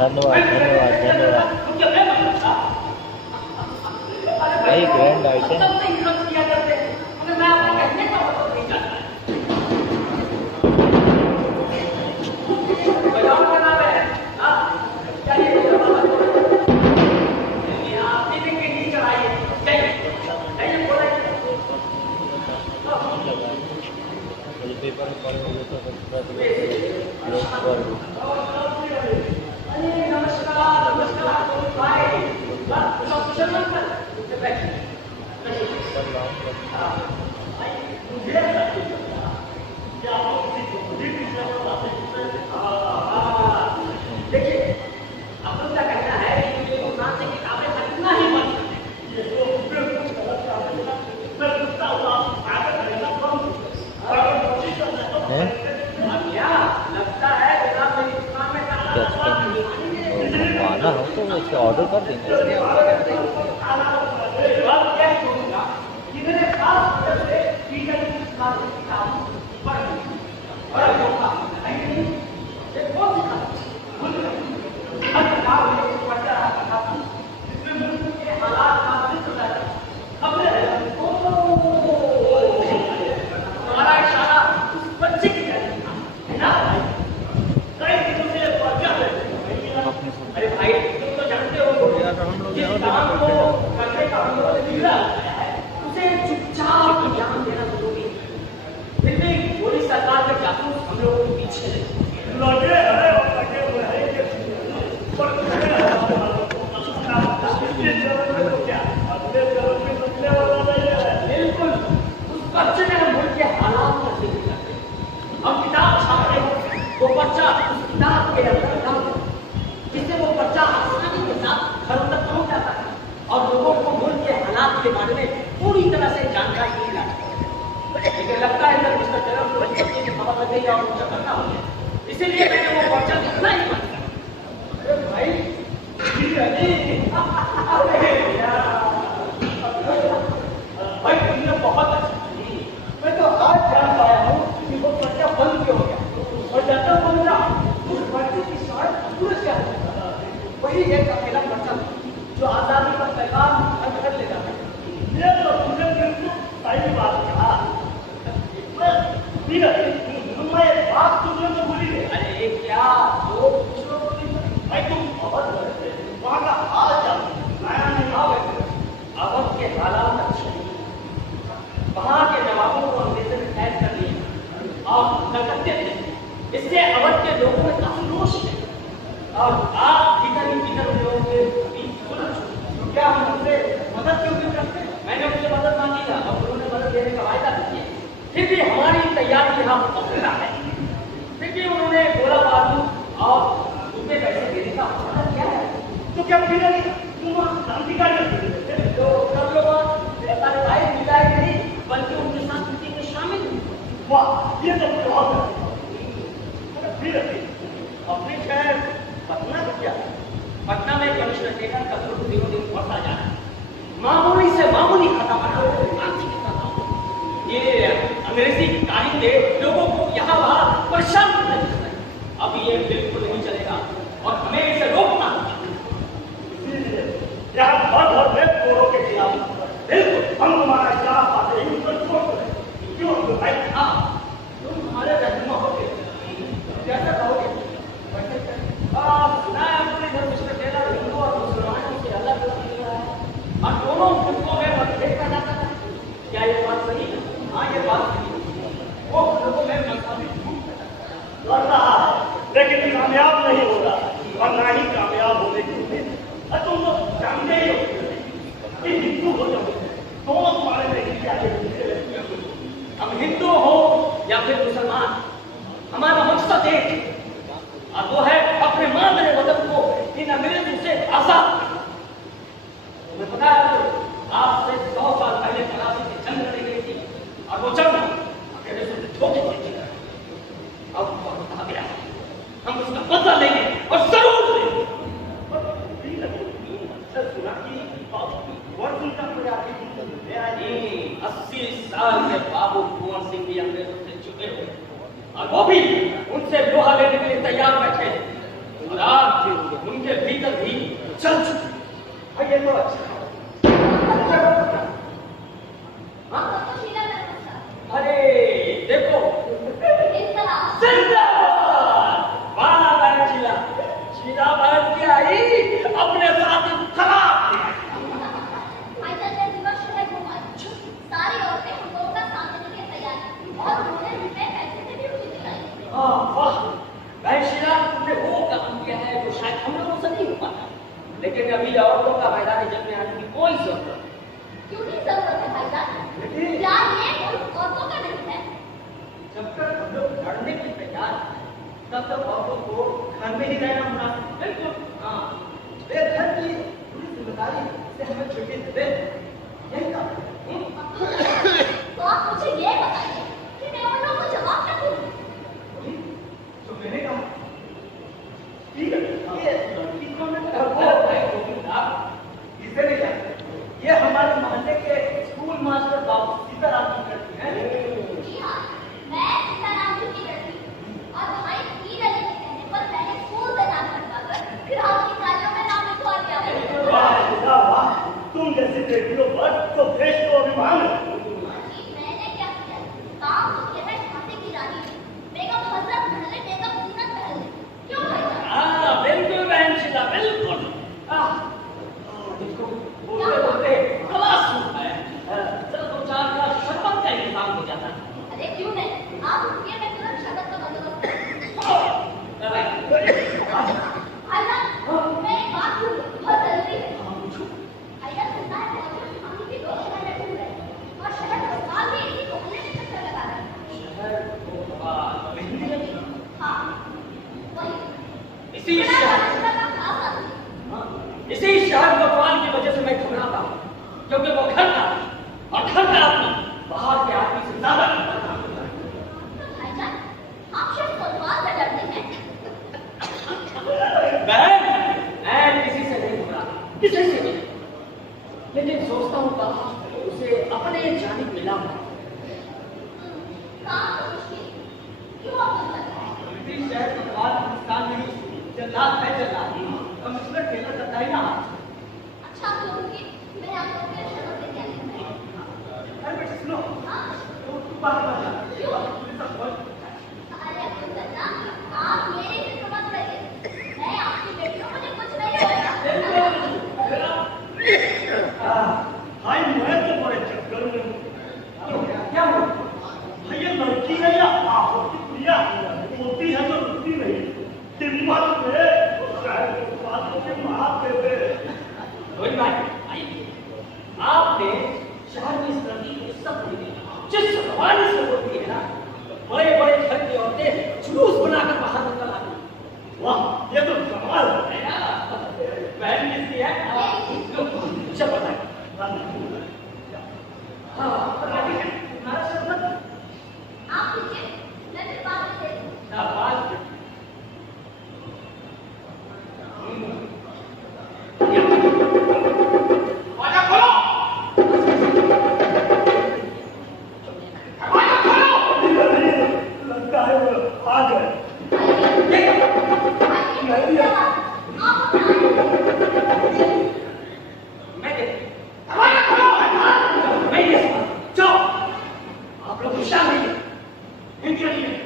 धन्यवाद धन्यवाद धन्यवाद। वही ग्रैंड आइटम। पेपर में पढ़े होंगे तो देखिए अपन का कहना है कि इंसान से किताबें खरीदना ही बंद लगता है मंगवाना हो तो इसका ऑर्डर कर देंगे। अरे भाई तुम तो जानते हो उसे चुपचाप ज्ञान देना जरूरी है। फिर भी मोदी सरकार के जासूस हम लोगों के पीछे लगे हैं और लगे हुए हैं बिल्कुल उस बच्चे ने मुल्क के हालात का जिक्र करते हैं। हम किताब छापते हैं वो बच्चा उस किताब के अंदर जिससे वो बच्चा आसानी के साथ घरों तक पहुंच जाता है और लोगों को मुल्क के हालात के बारे में पूरी तरह से जानकारी दी जाती है। लेकिन लगता है जब मिस्टर चरम को बच्चे की खबर लग गई और उनका करना हो गया, इसीलिए मैंने वो बच्चा लिखना ही बंद कर दिया। भाई भाई तुमने बहुत अच्छा की। मैं तो आज जान पाया हूँ कि वो बच्चा बंद क्यों हो गया और जैसा बन रहा उस बच्चे की शायद पूरे से वही एक अकेला बच्चा जो आजादी का पैगाम अंदर ले जाता है। ये तो तुमने बिल्कुल सही बात कहा। मैं बात तुमने तो भूली गई। अरे क्या वो भाई तुम बहुत वहाँ का हाल चाल नया नहीं आओ अब के हालात अच्छे नहीं। वहाँ के जवाबों को अंग्रेजों ने कैद कर लिया और नकदते थे। इससे अवध के लोगों में काफी रोष है और आप भीतर लोगों के बीच क्या हम उनसे मदद क्यों नहीं करते? मैंने उनसे मदद मांगी था और उन्होंने मदद देने का वायदा किया। फिर भी हमारी तैयारी यहाँ पकड़ा है। फिर भी उन्होंने गोला बारूद और रुपए पैसे देने का वादा किया है। तो क्या फिर तुम क्रांतिकारी तो सब लोग मिलाए नहीं बल्कि उनके साथ मीटिंग में शामिल हुए। वाह ये तो बहुत अपने शहर पटना को क्या पटना में कमिश्नर टेकर का ग्रुप दिनों दिन बढ़ता जा रहा है। मामूली से मामूली खता बना ये अंग्रेजी कानून के लोगों को यहाँ वहाँ परेशान करने लगता है। अब ये बिल्कुल नहीं चलेगा और हमें इसे रोकना होगा। यहाँ घर में चोरों के खिलाफ बिल्कुल हम हमारा खिलाफ आते हैं क्यों भाई? हाँ तुम हमारे रहनुमा हो गए कैसे कहोगे? सुना है अपने घर मिस्टर टेलर हिंदू और मुसलमानों से अलग है और दोनों ग्रुपों में मतभेद पैदा करता है। क्या ये बात सही है? हाँ ये बात सही है। वो ग्रुपों में मजहबी झूठ लड़ रहा है लेकिन कामयाब नहीं हो रहा और ना ही कामयाब होने की उम्मीद। तुम तो जानते ही हो कि हिंदू हो जाओगे दोनों तुम्हारे में क्या है? हम हिंदू हो या फिर मुसलमान हमारा मकसद एक और वो है अपने मादरे वतन को इन अंग्रेजों से आजाद। मैं पता है आज से 100 साल पहले कराची की जंग लड़ी गई थी और वो जंग अंग्रेजों से धोखे दी थी। अब वक्त आ गया हम उसका बदला लेंगे और जरूर लेंगे। सुना कि 80 साल के बाबू कुंवर सिंह भी अंग्रेजों से चुके हुए और वो भी उनसे लोहा लेने के लिए तैयार बैठे और आज उनके भीतर भी चल चुकी है। ये तो अच्छा है। हाँ? अरे देखो वाह बहन शीला, शीला बहन की आई अपने साथ खराब सारी औरतें हम लोगों का साथ देने के तैयार हैं और उन्होंने रुपए पैसे से भी मुझे दिखाई। वाह बहन शीला, तुमने वो काम किया है जो शायद हम लोगों से नहीं हो पाता, लेकिन अभी औरतों का मैदान जंग में आने की कोई जरूरत नहीं। क्यों नहीं जरूरत है भाईजान? क्या ये मुल्क औरतों का नहीं है? जब तक हम लोग लड़ने की तैयार हैं, तब तक औरतों को घर में ही रहना मुनासिब। बिल्कुल हाँ, वे घर की पूरी जिम्मेदारी से हमें छुट्टी दे दे, यही काम है। तो आप मुझे ये बताइए कि मैं उन लोगों को जवाब क्या दूँ? तो मैंने कहा ठीक है, ये लड़की कौन है? इसे नहीं जानते, ये हमारे मोहल्ले के स्कूल मास्टर बाबू सीताराम की लड़की है। जी हाँ, मैं सीताराम जी की लड़की हूँ और भाई पीर अली के कहने पर मैंने स्कूल से नाम कटवाकर फिर आपकी तालियों में नाम लिखवा दिया है। वाह वाह, तुम जैसी बेटियों पर तो देश को अभिमान है। मैंने क्या किया? काम तो किया है झांसी की रानी बेगम हजरत महल बेगम जीनत महल। क्यों भाईजान? हाँ बिल्कुल बहन शीला, बिल्कुल। देखो बोलते बोलते क्लास छूट है। चलो दो चार का शपथ का इंतजाम हो जाता है। अरे क्यों नहीं, आप रुकिए, मैं तुरंत शपथ का बंदोबस्त भाईजान मैं एक बात पूछूं, बहुत जरूरी है। भैया सुनना है बहुत हम की लोग शहर में घूम रहे हैं और शहर को साल में इसी मोहल्ले में चक्कर लगा रहे हैं। शहर को हाँ वही इसी शहर इसी शहर भगवान की वजह से मैं घबराता हूँ, क्योंकि वो घर का और घर का आदमी बाहर के आदमी से ज्यादा खतरनाक होता है। भाईजान आप शायद कोतवाल से डरते हैं। मैं किसी से नहीं घबराता, किसी से नहीं, लेकिन सोचता हूँ कहा उसे अपने जानिब मिला हूँ। काम तो मुश्किल, क्यों आप करता है? इसी शहर की बात हिंदुस्तान में ही जल्लाद है, जल्लाद कमिश्नर टेलर करता है ना। अच्छा आप लोगों की मैं आप लोगों के शपथ लेके आई हूँ। अरे बेटा सुनो, हाँ तू बात कर जा। क्यों? पुलिस सब बोल। अरे अब्दुल सत्ता, आप मेरे से समझ रहे, मैं आपकी बेटियों मुझे कुछ नहीं होगा। भाई मैं तो बड़े चक्कर में हूँ। क्या हुआ? भाई ये लड़की है या होती प्रिया होती है तो रुकती नहीं, हिम्मत में बातों के माफ देते। कोई बात नहीं, आपने शहर में इस लड़की को सब जिस जमाने से होती है ना, बड़े बड़े घर की औरतें जुलूस बनाकर बाहर निकल आती। वाह ये तो कमाल है ना। बहन किसकी है? चल बताए। हाँ तुम्हारा शपथ आप लीजिए, मैं फिर बाद में दे दूँ। शाबाश। दरवाजा खोलो, दरवाजा खोलो। लगता है वो आ गए। मैं दरवाजा खोलो, मैं ये जाओ, आप लोग होशियार नहीं, हिंदी नहीं।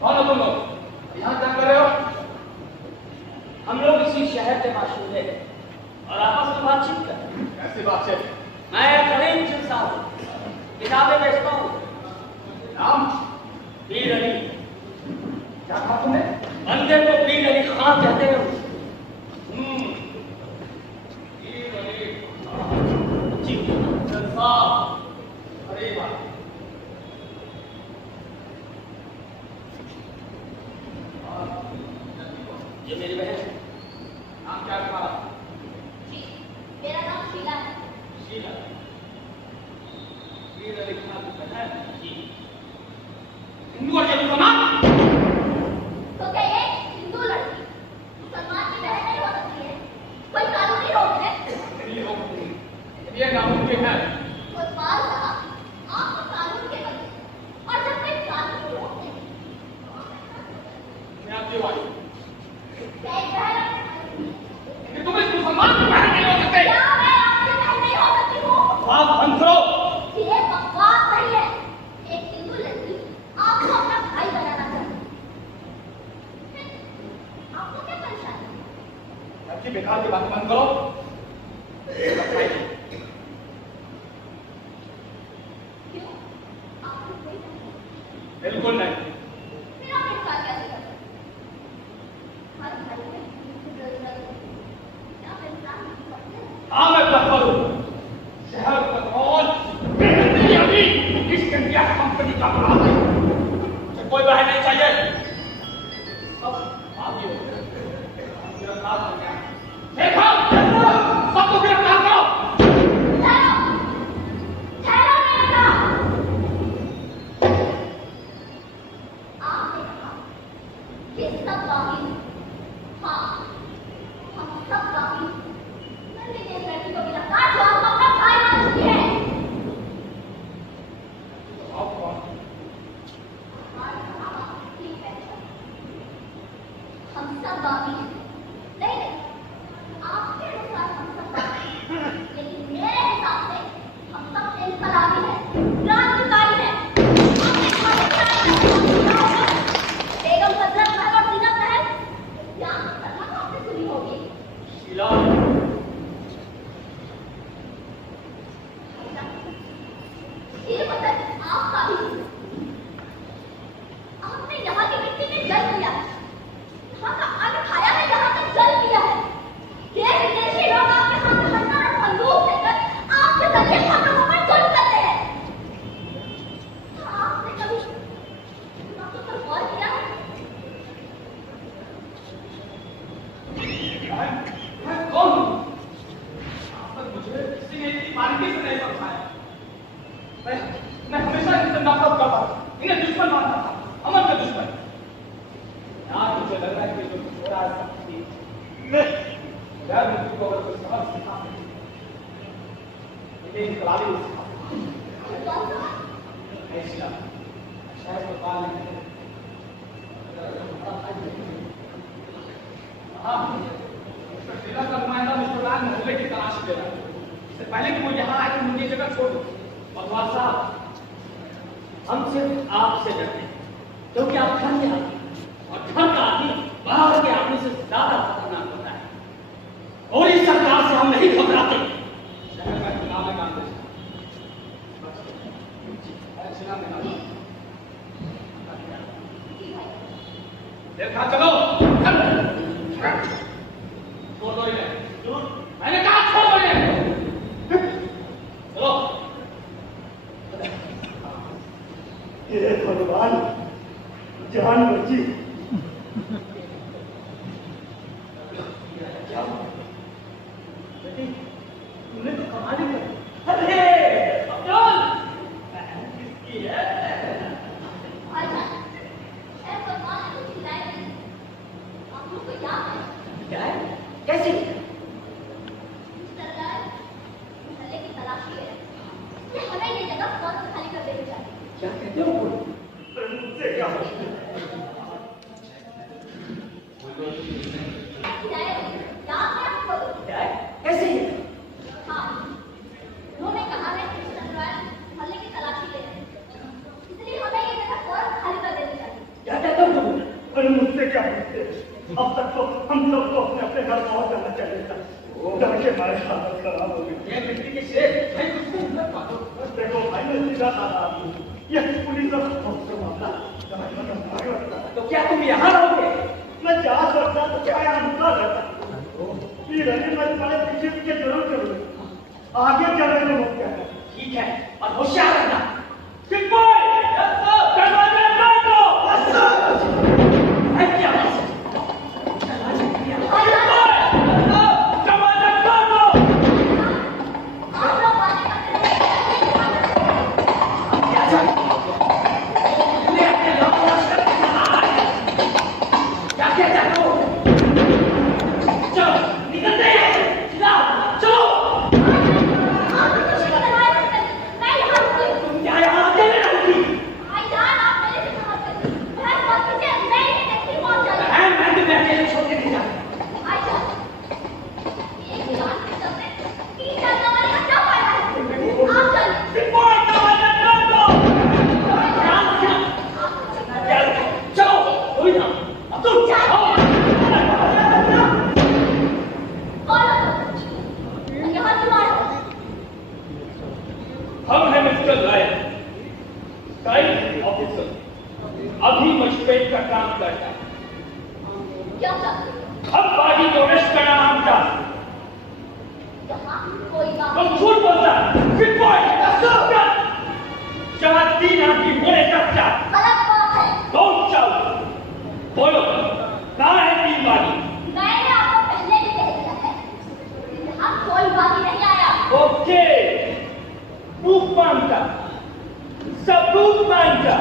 कौन हो तुम लोग? यहाँ क्या कर रहे हो? हम लोग इसी शहर के बाशिंदे हैं और आपस में बातचीत कर रहे हैं। कैसी बातचीत? मैं करीम साहब किताबें बेचता हूँ। नाम? पीर अली। क्या कहा तुमने? बंदे को पीर अली खान कहते हैं। पीर अली जी साहब। अरे बात ये मेरी बहन है। नाम क्या तुम्हारा? जी, मेरा नाम शीला है। शीला। हिंदू और ये मुसलमान। तो क्या ये हिंदू लड़की मुसलमान की बहन नहीं हो सकती है? कोई कानूनी रोक है? ये लोग ये नामुमकिन है। कोतवाल साहब, आप तो कानून के बंदे और जब कोई कानूनी रोक नहीं मैं आपकी वाली क्या एक बहन कि तुम इस मुसलमान की बहन नहीं हो सकते। क्या मैं आपकी बहन नहीं हो सकती हूँ? आप बंद करो। ये बकवास नहीं है। एक हिंदू लड़की आपको अपना भाई बनाना चाहती है। आपको क्या परेशानी है? आपकी बेकार की बात बंद करो। क्यों? आपको कोई नहीं? बिल्कुल नहीं। फिर आप एक बात कैसे करते हैं? हर भाई में जरूरत है। क्या आप इंसान नहीं करते हैं? हाँ मैं पेट्रोल हूँ। शहर पेट्रोल बिजली अभी ईस्ट इंडिया कंपनी का प्लांट है। मुझे कोई बहन नहीं चाहिए। अब आप ये गिरफ्तार कर गया। देखो सबको गिरफ्तार करो। ठहरो! ठहरो नेता! आपने कहा कि सब बाकी हैं। हाँ, हम सब बाकी हैं। मैंने इस लड़की को गिरफ्तार जो आपको अपना भाई मान चुकी है। आप कौन? हमारे यहाँ ठीक है। हम सब बाकी हैं। नहीं नहीं, आपके अनुसार हम सब बाकी हैं। लेकिन मेरे हिसाब से हम सब इनकलाबी हैं, क्रांतिकारी हैं। आपने कहा बेगम हजरत महल और जीनत महल क्या खतरनाक आपने सुनी होगी। शीला ये वतन आपका भी है। आपने यहाँ की मिट्टी में जन्म लिया है, यहाँ का अन्न खाया है, यहाँ तक जल पिया है। ये विदेशी लोग आपके सामने हथियार और बंदूक लेकर आपके जरिए हम लोगों पर जुल्म करते हैं। क्या आपने कभी इन बातों पर गौर किया है? मैं कौन हूँ? आज तक मुझे किसी ने इतनी बारीकी से नहीं समझाया। मैं हमेशा इनसे नफरत करता था, इन्हें दुश्मन मानता था, अमन का दुश्मन। आज मुझे लग रहा है कि जो हो रहा है सब ठीक है। गैर मुल्की को अगर कोई सबक सिखा ये इनकलाबी नहीं सिखा। कौन सा? ऐसा शायद तो काल नहीं है। हाँ, मिस्टर शीला का नुमाइंदा मिस्टर लाल मोहल्ले की तलाश ले रहा है। इससे पहले कि वो यहाँ आए कि मुझे जगह छोड़ दो। भगवान साहब, हम सिर्फ आपसे डरते हैं क्योंकि आप घर के आदमी हैं और घर का आदमी बाहर के आदमी से ज्यादा खतरनाक होता है। और इस सरकार से हम नहीं घबराते। शहर में चुनाव में काम देखा चलो छोड़ दो इन्हें। मैंने कहा छोड़ दो इन्हें। चलो ये भगवान जान बची। तूने तो कमाल ही कर। अरे अब्दुल किसकी है? अच्छा, शायद भगवान ने कुछ खिलाया नहीं। आप लोग को याद है? क्या है? कैसे? मिस्टर लाल, मोहल्ले की तलाशी है कि हमें ये जगह फौरन खाली कर देनी चाहिए। क्या कहते हो? मुझसे क्या याद है आपको? क्या है? कैसे? हाँ, उन्होंने कहा है कि मिस्टर लाल मोहल्ले की तलाशी ले रहे हैं, इसलिए हमें ये जगह फौरन खाली कर देनी चाहिए। क्या कहते हो तुम? अरे मुझसे क्या पूछते? अब तक तो हम सबको अपने अपने घर पहुंच जाना चाहिए था। डर के मारे हालत खराब हो गई। ये मिट्टी के शेर भाई कुछ मत बातो। देखो भाई, मैं सीधा साधा आदमी हूँ। ये पुलिस और हमसे मामला समझ में भाग लगता है। तो क्या तुम यहाँ रहोगे? मैं जा सकता तो क्या यहाँ रुका रहता। ये रही मैं तुम्हारे पीछे पीछे जरूर करूँगा। आगे चलने में मुझ क्या है। ठीक है, और होशियार रहना। Big boy! Yes, sir! दरवाजा बंद करो! मैं क्या बस? दरवाजा क्या? Big boy! दरवाजा बंद करो! आप लोग बातें करते हैं। क्या ऑफिसर अभी मजिस्ट्रेट का काम करता है। क्या चाहते हो? अब बागी को अरेस्ट करना हम चाहते हैं। यहाँ कोई बात तुम झूठ बोलता है। फिर जहाँ 3 आदमी होने तक क्या गलत बात है। Don't shout. बोलो कहाँ है 3 बागी? मैंने आपको पहले भी कह दिया है, यहाँ कोई बाकी नहीं आया। ओके, प्रूफ मांगता, सबूत मांगता।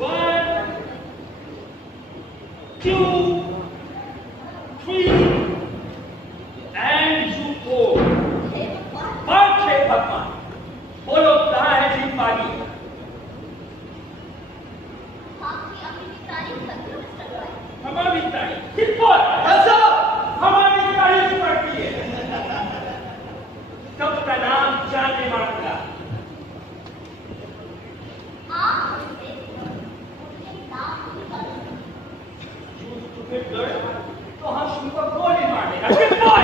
One, 2, 3, and you go. हे भगवान, बात है भगवान। बोलो कहाँ है 3 बागी? आपकी अभी की तारीफ करती हूँ मिस्टर रॉय। हमारी तारीफ किस पर? हमारी तारीफ करती है। सबका नाम जानने मांगता। आप मुझसे मुझे नाम नहीं पता। तो हम तुमको गोली मार देगा। किस पर?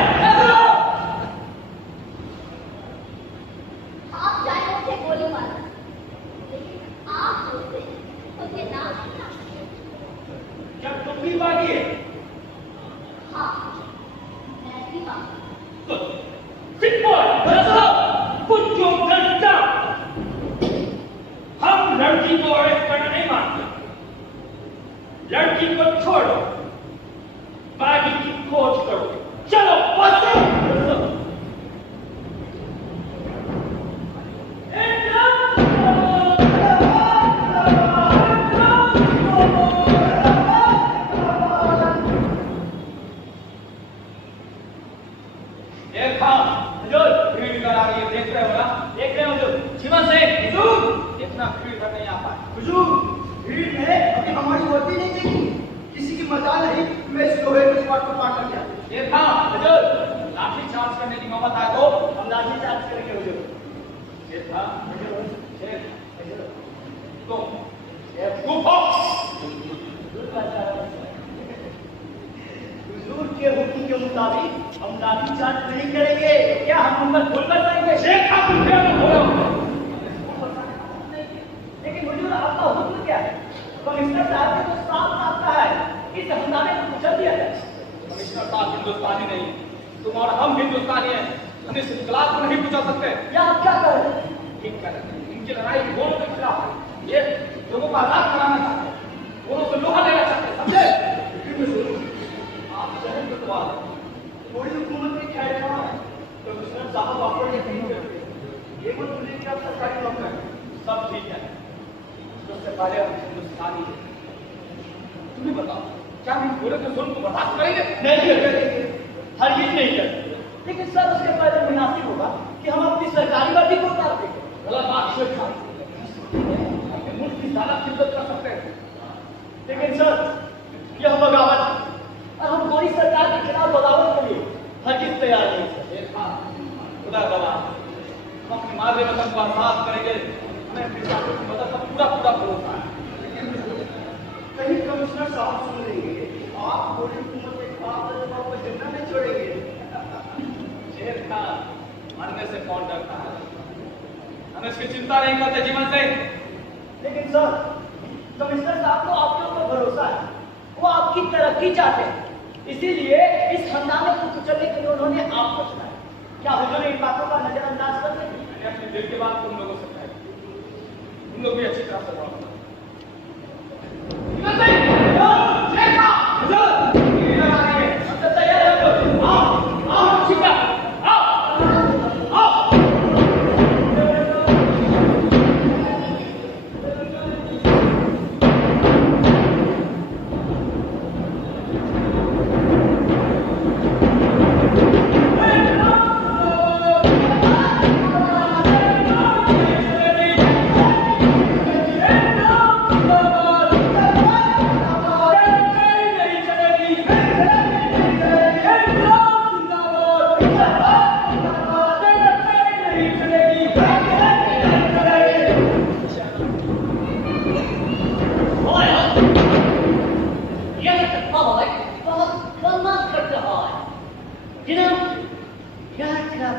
आप चाहे मुझे गोली मारो, लेकिन आप मुझे नाम नहीं जानते। क्या तुम भी बागी है? हाँ, मैं भी बाकी। तो किस पर? कुछ जो करता। हम लड़की को अरेस्ट करना नहीं मानते। लड़की को छोड़ो, बागी की खोज करो। चलो देखा हुजूर, भीड़ कर आ रही है। देख रहे हो ना? देख रहे हो हुजूर? चिमन से हुजूर इतना भीड़ कर नहीं आ पाए। हुजूर, भीड़ ने अभी हमारी वर्दी नहीं देखी। किसी की मजाल नहीं, मैं इस लोहे के स्पॉट को पार कर गया। देखा हुजूर, लाठी चार्ज करने की नौबत आए तो हम लाठी चार्ज करेंगे हुजूर। देखा हुजूर, तो हुजूर के हुक्म के मुताबिक हम लाठी चार्ज नहीं करेंगे। क्या हम उन पर गोल बरसाएंगे? देखा तुम क्या बोलो? लेकिन हुजूर, आपका हुक्म क्या है? कमिश्नर साहब ने तो साफ साफ कहा है इस हंगामे को कुचल दिया जाए। कमिश्नर साहब हिंदुस्तानी नहीं, तुम और हम हिंदुस्तानी हैं। हम इस इनकलाब को नहीं कुचल सकते। या आप क्या कर रहे हैं? ठीक कर रहे हैं। इनकी लड़ाई दोनों के खिलाफ है। ये लोगों को आजाद कराना चाहते हैं, दोनों से लोहा लेना चाहते हैं। समझे? आप शहर के सवाल थोड़ी हुकूमत की खैर कहाँ है? कमिश्नर साहब आप पर यकीन करते। ये मत भूलिए कि आप सरकारी नौकर हैं। सब ठीक है, उससे पहले हम हिंदुस्तानी हैं। तुम ही बताओ, क्या हम पूरे के जुल्म को बर्दाश्त करेंगे? नहीं करेंगे, हरगिज नहीं करेंगे। लेकिन सर, उसके पहले मुनासिब होगा कि हम अपनी सरकारी वर्दी को उतार देंगे। गलत बात शेर खान, मुल्क की ज्यादा खिदमत कर सकते हैं। लेकिन सर, यह बगावत है और हम पूरी सरकार के खिलाफ बगावत के लिए हरगिज तैयार नहीं सर। देखा, खुदा गवाह, हम अपनी मादरे वतन को आजाद करेंगे। हमें अपने साथियों की मदद का पूरा पूरा भरोसा है। कहीं कमिश्नर साहब सुन लेंगे, आप पूरी हुकूमत के खिलाफ को जिंदा नहीं छोड़ेंगे। शेर खान मरने से कौन डरता है? हम इसकी चिंता नहीं करते जीवन से। लेकिन सर, कमिश्नर साहब को आपके ऊपर भरोसा है। वो आपकी तरक्की चाहते हैं, इसीलिए इस हंगामे को कुचलने के लिए उन्होंने आपको चुना है। क्या हुजूर इन बातों का नजरअंदाज कर देंगे? मैंने अपने दिल की बात तुम लोगों से कही, तुम लोग भी अच्छी तरह से जाओ।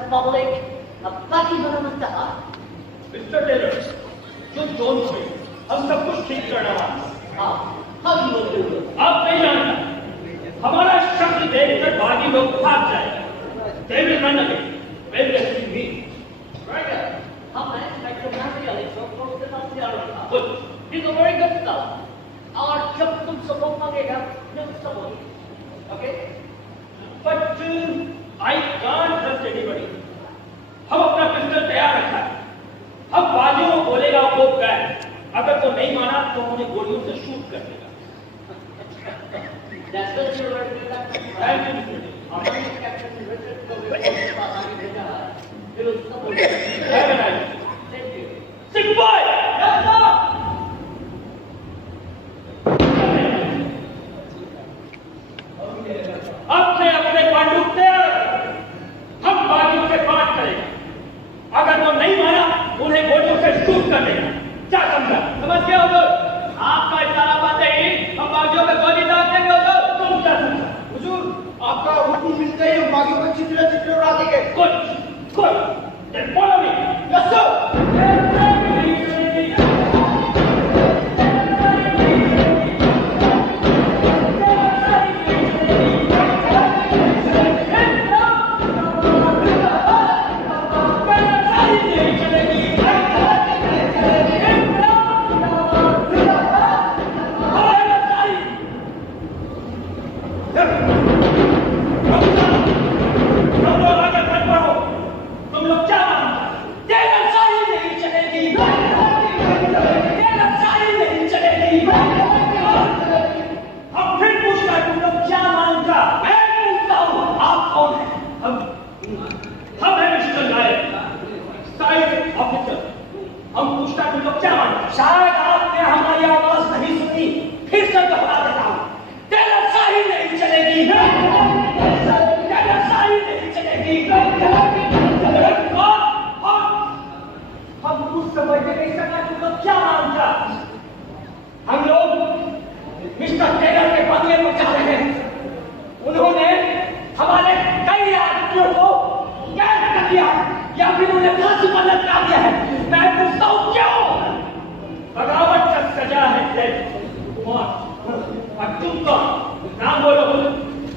Republic, a bloody government का मिस्टर टेलर, जो जोन से हम सब कुछ ठीक करने वाले हैं। हाँ, हम लोग आप नहीं जानता, हमारा शब्द देखकर बाकी लोग भाग जाएंगे। They will run away. When they see me. Very good. हम हैं Inspector Machiavelli, so close to Machiavelli. Good. He's a very good fellow. और जब तुम सपोर्ट मांगेगा, मैं support. Okay? But I can't trust anybody. हम अपना पिस्टल तैयार रखा है। हम बाजियों को बोलेगा वो गए। अगर तो नहीं माना तो मुझे गोलियों से शूट कर देगा। That's what you're going to do that. Thank you, Mr. Lee. हमारे कैप्टन रिचर्ड को भी पास आगे भेजा है. फिर उसका बोल. Have a nice day. Thank you. Sick boy! Yes, sir. अपने अपने बंदूक तैयार रखो। हम बाजियों से बात करेंगे। अगर वो नहीं माना, उन्हें गोलियों से शूट कर देगा। क्या समझा? समझ गया हुजूर. आपका इशारा पाते ही हम बागियों पे गोली दाग देंगे हुजूर. तुम क्या समझा? हुजूर, आपका हुक्म मिलते ही हम बागियों को चित्रे चित्रे उड़ा देंगे। Good. Good. Then follow me. Yes sir. शायद आपने हमारी आवाज नहीं सुनी, फिर से दोहरा देता हूं। तेलरशाही नहीं चलेगी, तेलरशाही नहीं चलेगी। हम कुछ समझ नहीं सका तुम लोग क्या मांगा। हम लोग मिस्टर टेलर के बंगले पर जा रहे हैं। उन्होंने हमारे कई आदमियों को कैद कर दिया या फिर उन्हें फांसी पर लटका दिया है। मैं पूछता हूं क्यों? बगावत का सजा है जेल। और तुम कौन? नाम बोलो।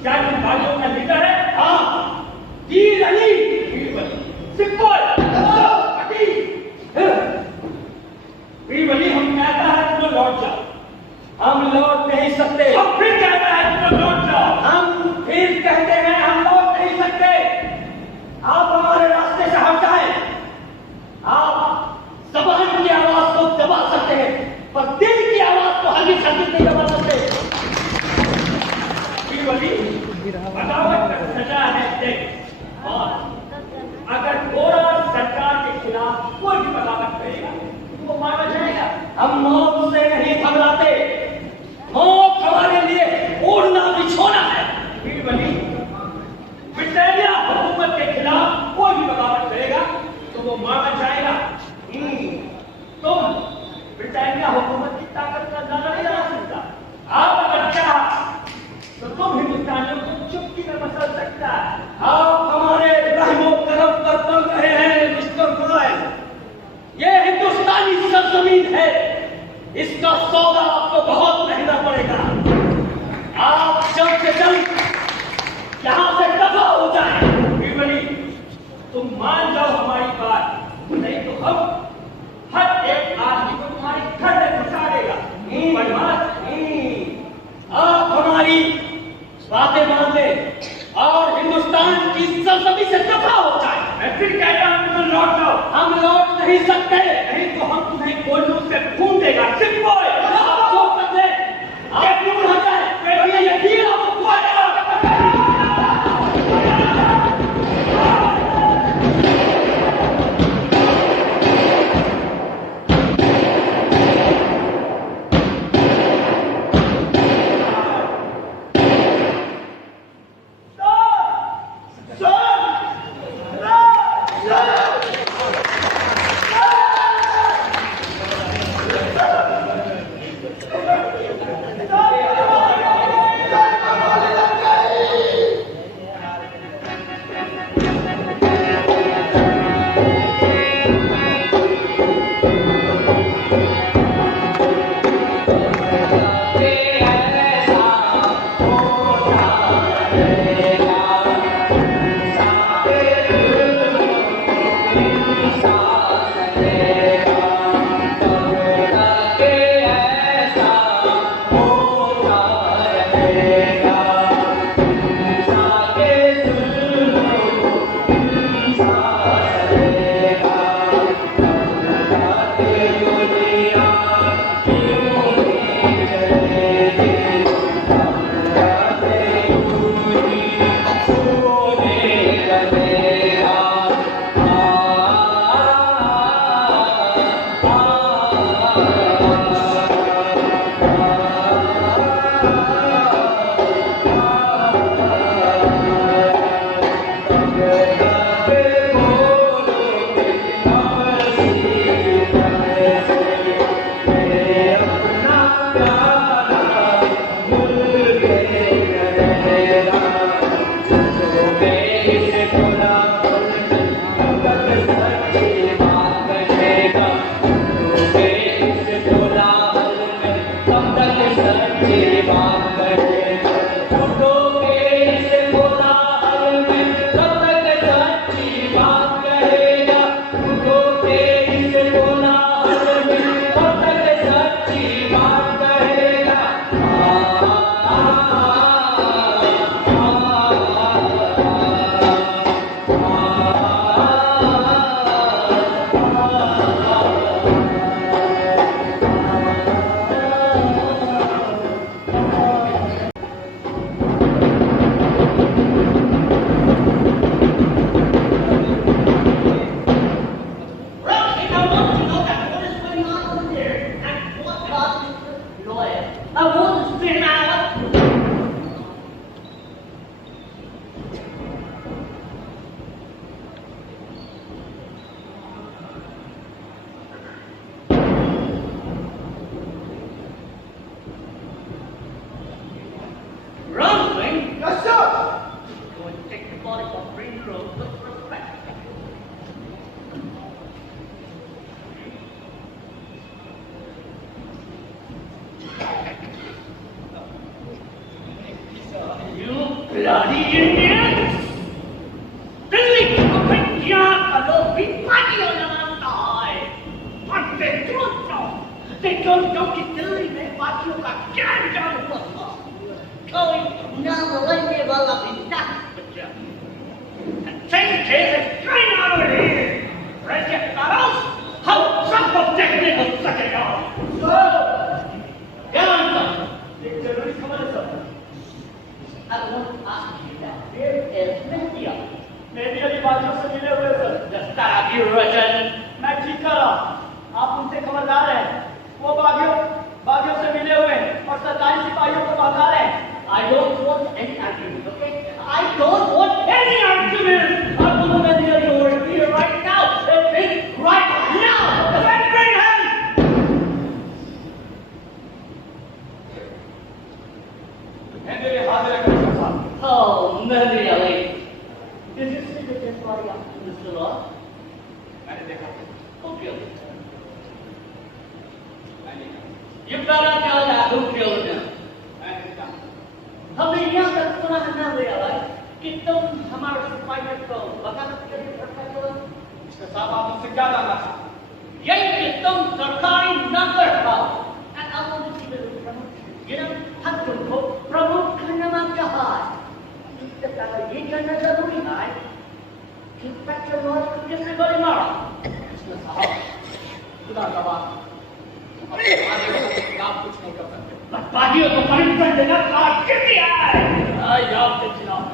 क्या तुम बागियों का लीडर है? हाँ, वीर अली। वीर अली सिंपल। वीर अली हम कहता है तुम लौट जाओ। हम लौट नहीं सकते। हम फिर कहता है तुम लौट जाओ। हम फिर कहते हैं हम लौट नहीं सकते। आप हमारे रास्ते से हट जाएं। आप ज़बान की आवाज को दबा सकते हैं, पर दिल की आवाज को हल्की हल्की नहीं दबा सकते। बगावत का सजा है जेल। और अगर गोरा सरकार के खिलाफ कोई भी बगावत करेगा तो वो मारा जाएगा। हम मौत से नहीं घबराते। मौत हमारे लिए उड़ना बिछोना है। ब्रिटानिया हुकूमत के खिलाफ कोई भी बगावत करेगा तो वो मारा जाएगा। तुम ब्रिटानिया हुकूमत की ताकत का अंदाजा नहीं लगा सकता। आप अगर चाहा तो तुम हिंदुस्तानियों को चुटकी में मसल सकता है। आप हमारे रहमो करम पर पल रहे हैं मिस्टर गुलाम। ये हिंदुस्तानी सरजमीन है, इसका सौदा आपको बहुत महंगा पड़ेगा। आप जल्द से जल्द यहाँ से दफा हो जाए। तुम मान जाओ हमारी बात, नहीं तो हम हर एक आदमी को तुम्हारी घर में घुसा देगा। आप हमारी बातें मान ले और हिंदुस्तान की सरजमी से दफा हो जाए। मैं फिर कहता हूं तुम लौट जाओ। हम लौट नहीं सकते, नहीं तो हम तुम्हें गोलियों से खून देगा। आप जो कर ले, आप क्यों रह जाए? ये वीर आपको everybody from Green Grove with respect. You bloody Indians! Delhi की कुपैया का लोग भी पार्टियों लगाता है। But they don't know कि दिल्ली में पार्टियों का क्या जान हुआ था। कोई नाम लेने वाला भी ना बचा। Same case is going on over here. Reject battles, हम सबको देखने को सकेगा। क्या अंतर? एक जरूरी खबर है sir. I want to ask you that where is Mehdiya? Mehdi Ali Badshah से मिले हुए sir. Just that you Rajan. मैं ठीक कर रहा। आप उनसे खबरदार हैं। वो बागियों से मिले हुए हैं और सरकारी सिपाहियों को भगा रहे हैं। I don't want any argument, okay? I don't want any argument. I want Mehdiya over here right now. Right now. Let's bring him. Mehdi Ali हाजिर है कमिश्नर साहब। Oh, Mehdiya Ali. Did you see the dead body after Mr. Law? मैंने देखा। Who killed him? You better tell that who killed him. हमने यहाँ तक सुना है ना भैया कि तुम हमारे सिपाहियों को वकालत के लिए भरता करो। मिस्टर साहब आप मुझसे क्या जानना चाहते हैं? यही कि तुम सरकारी नौकर हो। And I want to see the promotion. You know, हम तुमको प्रमोट करने में चाहा है। इससे पहले ये जानना जरूरी है कि पेट्रोल लॉज को किसने गोली मारा? मिस्टर साहब खुदा गवाह अपने बागियों को खिलाफ कुछ नहीं कर सकते। बागियों को पनिशमेंट देना काफी है। याद के खिलाफ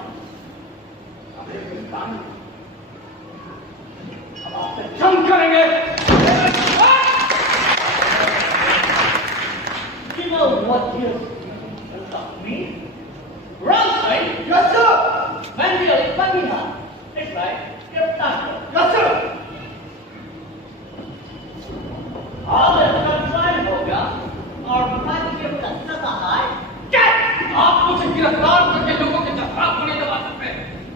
हमें हिंदुस्तान हम आपसे जंग करेंगे। You know what you about me? Wrong side. Yes sir. Mehdiya Ali Fatiha. It's right. गिरफ्तार करो। Yes sir. और इसका ट्रायल होगा और बाकियों का सजा है डेथ। आप मुझे गिरफ्तार करके लोगों के जवाब को नहीं दबा सकते।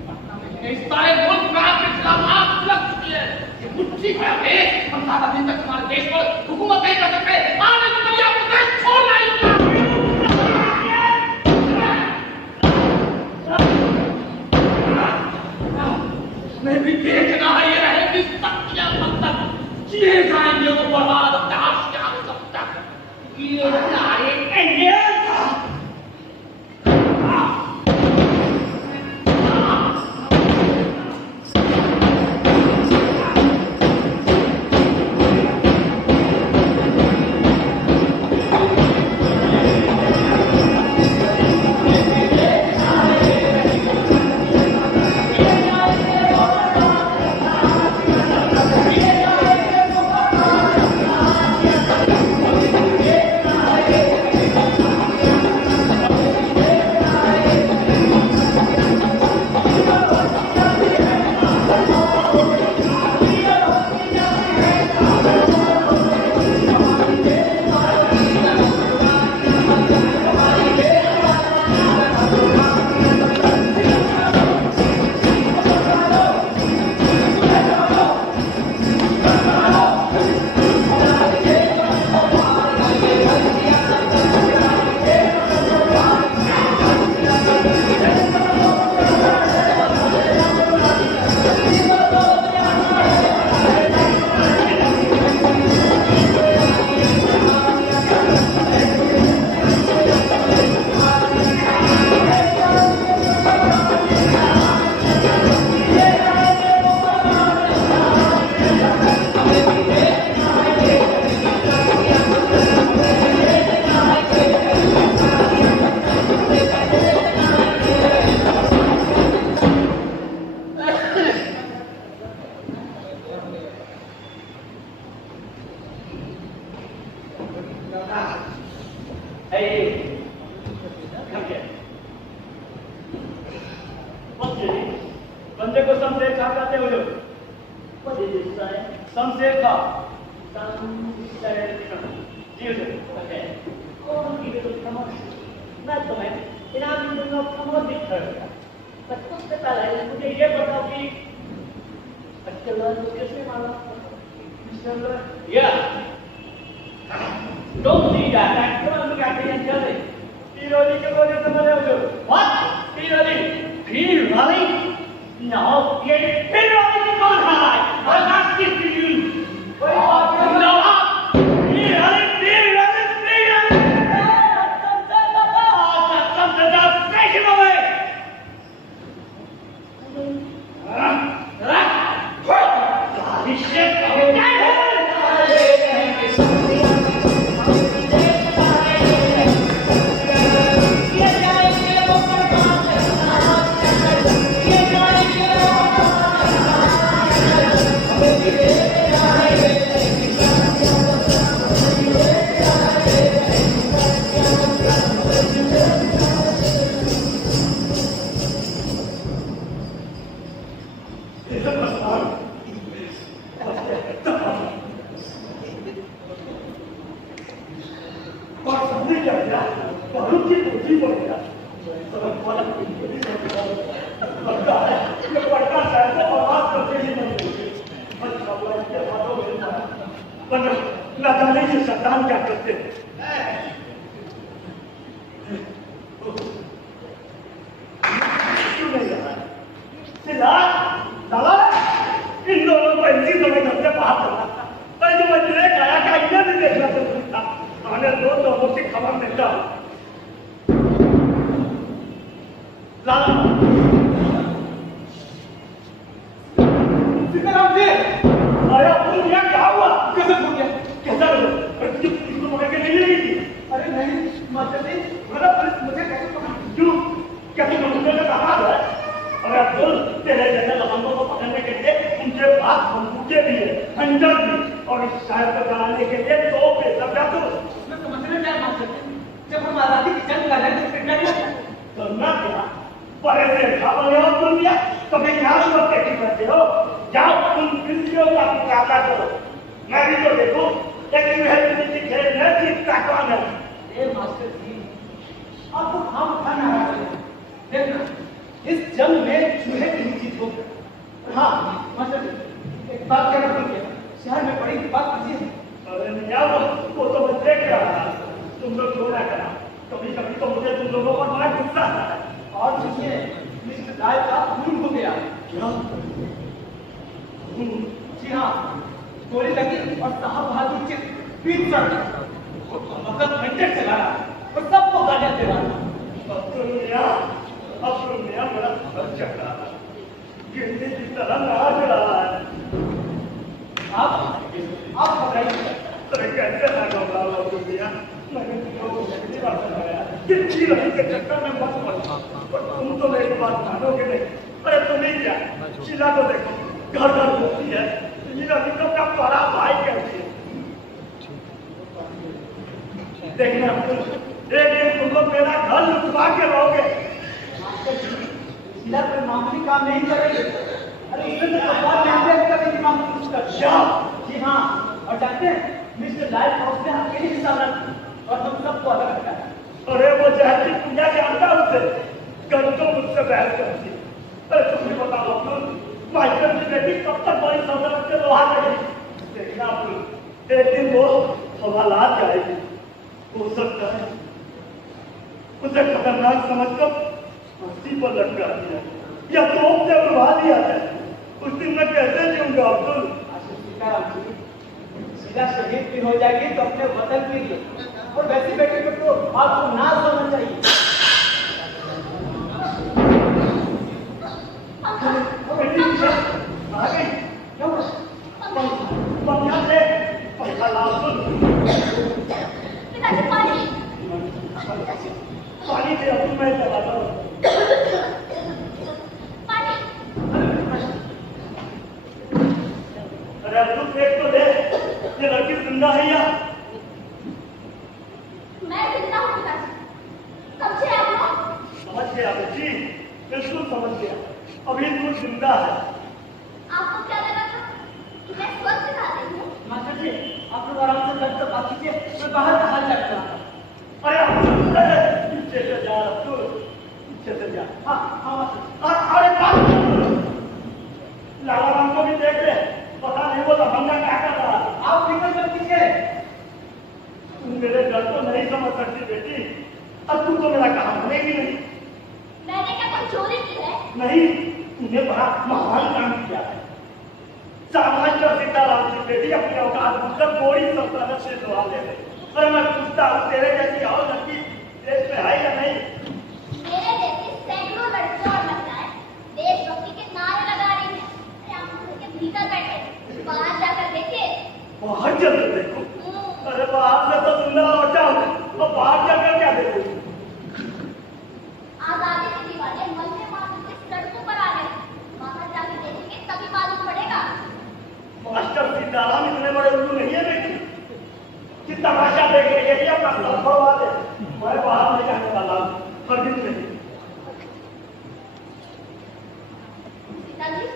पटना में इस सारे मुल्क में आपके खिलाफ आग लग चुकी है। ये मुट्ठी भर देश हम ज्यादा दिन तक हमारे देश पर हुकूमत नहीं कर सकते। आने को कभी आपको देश छोड़ना ही होगा। हमें भी देखना है ये रहेगी सच्चिया तब तक जिए जाएंगे वो बर्बाद दाश क्या तब तक ये सारे Indians Hey, come here. What's your name? बंदे को शमशेर खा कहते हो लोग। What did you say? Shamsher खा। Sunset. Ji Hazur. Okay. Oh, give it a promotion. मैं तुम्हें इनाम दूंगा promote भी करूंगा। बस सबसे पहले मुझे ये बताओ कि अच्छे लोग कैसे माना मिस्टर या don't see that actually look at me and tell me Piroli के बोले तो बोले हो what Piroli no ये Piroli की कौन खा रहा है और नाच किस लिए no ना जाने ये शैतान क्या करते हैं क्यों नहीं रहा इन दोनों को इसी समय घर से बाहर चला मैं जो मुझे आया क्या इन्हें भी देखना जरूरी था मैंने दो लोगों की खबर देता हूँ लाला सीताराम जी अरे भूल गया क्या हुआ कैसे भूल गया कैसा इसको पकड़ के नहीं लगी थी अरे नहीं मास्टर जी मतलब पुलिस मुझे कैसे पकड़ क्यों क्या तुम मुझे कहा है अरे अब्दुल तेरे जैसे लफंगों को पकड़ने के लिए उनके पास बंदूकें भी है खंजर भी और इस शहर को जलाने के लिए तो बेसब्या तो इसमें समझने क्या मास्टर जी जब हम आजादी की जंग लड़ रहे थे फिर क्या करना क्या परे से खाबले हो तुम या कभी क्या सुबह कैसी करते हो जाओ तुम कृषियों का मुकाबला करो मैं भी तो देखूं एक यूनिवर्सिटी खेल में जीतता कौन है ए मास्टर जी आप तो हम खाना देखना इस जंग में चूहे की ही जीत होगी हाँ मास्टर जी एक बात कहना भूल गया शहर में बड़ी बात कीजिए अरे मियां वो तो मैं देख रहा था तुम लोग क्यों ना करा कभी कभी तो मुझे तुम लोगों पर बड़ा गुस्सा आता है और सुनिए मिस्टर राय का खून हो गया क्या जी हाँ गोली लगी और साहब बहादुर के पीठ चढ़ गया वो मतलब घंटे चला रहा और सबको गालियां दे रहा था अब तो मियां बड़ा खबर चल रहा है गिरने की तरह नाच रहा है आप घबराइए अरे कैसे ना घबराओ मियां मैंने तुमको पहली बार बताया कितनी रही के चक्कर में मत पड़ो पर तुम तो मेरी बात मानोगे नहीं अरे तुम्हें क्या शीला को देखो घर घर होती है शीला भी तो का बड़ा भाई कहती है देखना एक दिन तुम लोग मेरा घर लुटवा के रहोगे शीला कोई मामूली काम नहीं करेगी अरे इसमें तो बहुत मेहनत करने की मामूली क्या जी हाँ और जानते हैं मिस्टर लाल हाउस में अकेले हिस्सा रखा और हम सबको अलग रखा है अरे वो जहर की पूजा जानता उसे घंटों मुझसे बहस करती अरे तुम भी बताओ माइकल की बेटी कब तक बड़ी सल्तनत से लोहा करेगी देखना एक दिन वो हवालात जाएगी हो सकता है उसे खतरनाक समझकर फांसी पर लटका दिया या तोप से उड़वा दिया है उस दिन मैं कैसे जीऊंगा अब्दुल सीताराम जी शीला शहीद भी हो जाएगी तो अपने वतन के लिए और वैसे बेटे को तो आपको ना समझना चाहिए आ गई क्यों पंखा से पंखा लाओ सुन पिताजी पानी पानी दे अब मैं चलाता हूँ पानी अरे अब तू देख तो दे ये लड़की जिंदा है या मैं जिंदा हूँ पिताजी समझे आप लोग समझ गया बेटी बिल्कुल समझ गया अभी तू जिंदा है आपको क्या लगा था कि मैं स्वस्थ खा रही हूँ मास्टर जी आप लोग आराम से बैठ कर बात कीजिए मैं बाहर का हाल चल रहा था अरे पीछे से जा तू पीछे से भैया। हाँ हाँ अरे बात लाला राम को भी देख ले, पता नहीं वो लफंगा क्या कर रहा है। आप फिक्र मत कीजिए, तुम मेरे डर को नहीं समझ सकती बेटी। अब तू तो मेरा काम बनेगी नहीं। मैंने क्या कोई चोरी की है? नहीं, तूने बड़ा महान काम किया है। सामान्य सीताराम की बेटी अपनी औकात मतलब थोड़ी सल्तनत से सवाल ले रही। अरे मैं पूछता हूँ तेरे जैसी और लड़की देश में है या नहीं? मेरे जैसी सैकड़ों लड़कियां और महिलाएं देशभक्ति के नारे लगा रही हैं। अरे आप घर के भीतर बैठे, बाहर जाकर देखिए। बाहर जाकर देखो? अरे बाहर से तो सुंदर लौटा हूँ, और बाहर जाकर क्या देखो? आजादी के दीवाने मल्ले मार्ग के सड़कों पर आ गए। बाहर जाकर देखेंगे तभी मालूम पड़ेगा। मास्टर सीताराम इतने बड़े उल्लू नहीं है बेटी कि तमाशा देख रही है। ये अपना संभव वाले मैं बाहर नहीं जाने वाला हूँ, हरगिज नहीं। पिताजी,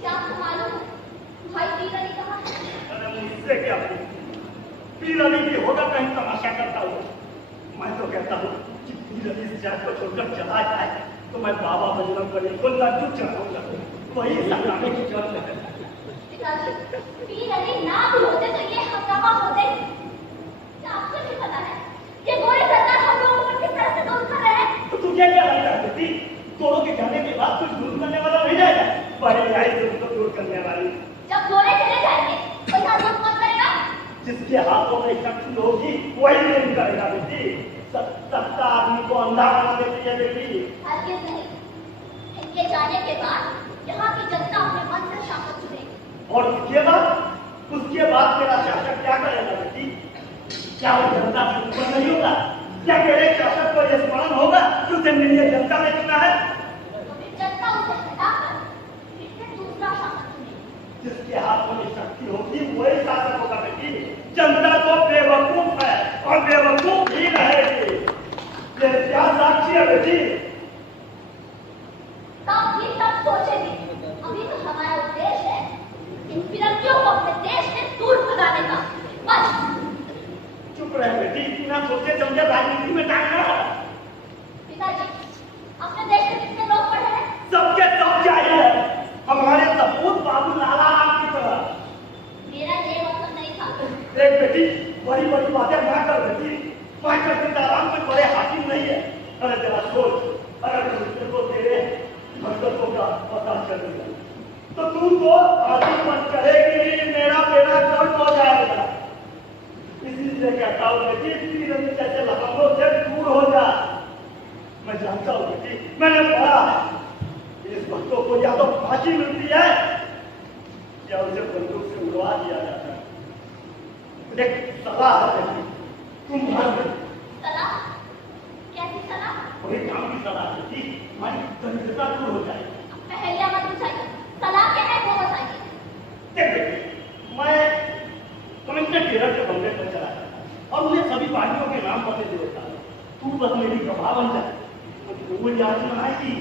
क्या आपको मालूम है भाई पीर अली कहाँ है? अरे मुझसे क्या पीर अली भी होगा कहीं तमाशा करता हुआ। मैं तो कहता हूँ कि पीर अली इस शहर को छोड़कर चला जाए तो मैं बाबा बजरंग बली को लड्डू चढ़ाऊंगा। वही सलामी की जरूरत है। पिताजी, पीर अली ना भी होते तो ये हंगामा होते ही। क्या आपको नहीं पता है ये गोरे सरदार हम लोगों को किस तरह से दूर कर रहे हैं? तो तुझे क्या लगता है बेटी, गोरों के जाने के बाद कुछ दूर करने वाला नहीं जाएगा? पहले आई तो उनको दूर करने वाली। जब गोरे चले जाएंगे तो यहाँ दूर कौन करेगा? जिसके हाथों में शक्ति होगी वही नहीं करेगा बेटी। सत्ता आदमी को अंधा बना देती है बेटी। हरगिज नहीं। इनके जाने के बाद यहाँ की जनता अपने मन से शासन चुनेगी। और उसके बाद मेरा शासक क्या करेगा बेटी? क्या वो जनता से ऊपर नहीं होगा? क्या मेरे शासक को यह स्मरण होगा कि उसे मेरी जनता ने चुना है? तो फिर जनता उसे हटाकर फिर से दूसरा शासन चुनेगी। जिसके हाथों में शक्ति होगी वही शासक होगा बेटी। जनता तो बेवकूफ है और बेवकूफ ही रहेगी। ये क्या साक्षी है बेटी? तब भी तब सोचेंगे। अभी तो हमारा उद्देश्य है इन फिरंगियों को अपने देश से दूर भगाने का। बस चुप रहे बेटी, बिना सोचे समझे राजनीति में टांगना है। पिताजी, अपने देश में कितने लोग पढ़े हैं? सबके सब चाहिए, हमारे सपूत बाबू लाला राम की तरह। मेरा ये मतलब नहीं था। देख बेटी, बड़ी बड़ी बातें ना कर बेटी। मास्टर सीताराम कोई बड़े हाकिम नहीं है। अरे जरा सोच, अगर दूसरे को तेरे भक्तों का पता चलेगा तो तू तो आदि मत करेगी, मेरा बेड़ा गर्क हो जाएगा। इसीलिए कहता हूँ बेटी, पीर अली जैसे लफंगों से दूर हो जा। मैं जानता हूँ बेटी, मैंने पढ़ा है इस भक्तों को या तो फांसी मिलती है या उसे बंदूक से उड़वा दिया जाता है। देख सलाह है बेटी, तुम मान लो। सलाह? कैसी सलाह? वही काम की सलाह बेटी, हमारी दरिद्रता दूर हो जाएगी। पहले मत पूछाइए, सलाह क्या है वो बताइए। देख बेटी, मैं कमिश्नर केरल के बंगले पर चला जाता और उन्हें सभी पार्टियों के नाम पते दे देता। तू बस मेरी गवाह बन जाए तो वो याद बनाएगी।